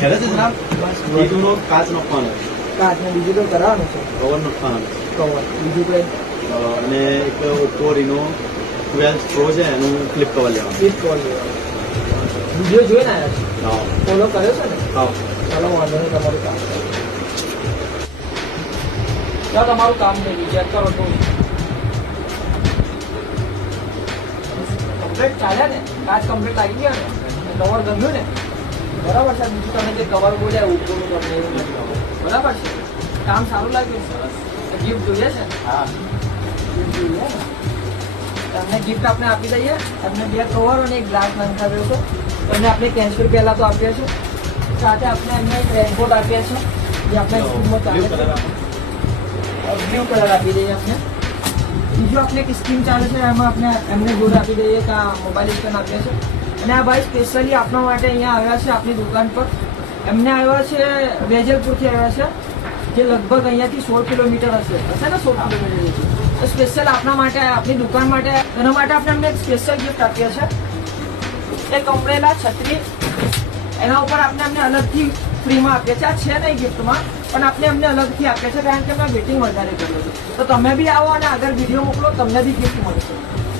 ઘરે છે જનાબ? બીજુંનો કાચ નાખવાનો, કાચ ને બીજું તો કરાવવાનું છે, કવર નાખવાનો કવર બીજું કઈ અને એક ઓપ્પો રીનો 12 પ્રો છે એનું ફ્લિપ કવર લેવાનું. ફ્લિપ કવર લેવાનું. વિડીયો જોઈને આવ્યા છે, હા ફોલો કર્યો છે ને? હા. ચાલો વાંધો નહીં, તમારું કામ કરો. ચાલો તમારું કામ થઈ ગયું, ચેક કરો તો કમ્પ્લીટ ચાલ્યા ને, કાચ કમ્પ્લીટ લાગી ગયા ને, કવર ગમ્યું ને? બરાબર છે. બીજું તમે જે કવર બોલ્યા ઉપરનું તમને એવું નથી ખબર. બરાબર છે, કામ સારું લાગ્યું. સરસ. ગિફ્ટ જોઈએ છે? હા. ગિફ્ટ જોઈએ ને? તમને ગિફ્ટ આપણે આપી દઈએ. તમને 2 કવર અને 1 ગ્લાસ નંખાવ્યો છે. તમને આપણે કેન્સર પહેલા તો આપ્યા છે, સાથે આપણે એમને એક રેનકોટ આપ્યા છે જે આપણે સ્કૂલમાં ચાલે છે. બ્લુ કલર આપી દઈએ આપણે. બીજું આપણે એક સ્કીમ ચાલે છે, એમાં આપણે એમને જોડ આપી દઈએ કે આ મોબાઈલ સ્કેન આપ્યા છે. અને આ ભાઈ સ્પેશિયલી આપણા માટે અહીંયા આવ્યા છે આપણી દુકાન પર. એમને આવ્યા છે વેજલપુરથી આવ્યા છે, જે લગભગ અહીંયાથી 16 કિલોમીટર હશે ને? 16 કિલોમીટર. તો સ્પેશિયલ આપણા માટે, આપણી દુકાન માટે, એના માટે આપણે એમને એક સ્પેશિયલ ગિફ્ટ આપ્યા છે. એક અમ્બ્રેલા છત્રી, એના ઉપર આપણે એમને અલગથી ફ્રીમાં આપ્યા છે. આ છે નહીં ગિફ્ટમાં, પણ આપણે એમને અલગથી આપ્યા છે કારણ કે મેં વેટિંગ વધારે કર્યું છે. તો તમે બી આવો અને આગળ વિડીયો મોકલો, તમને બી ગિફ્ટ મળશે.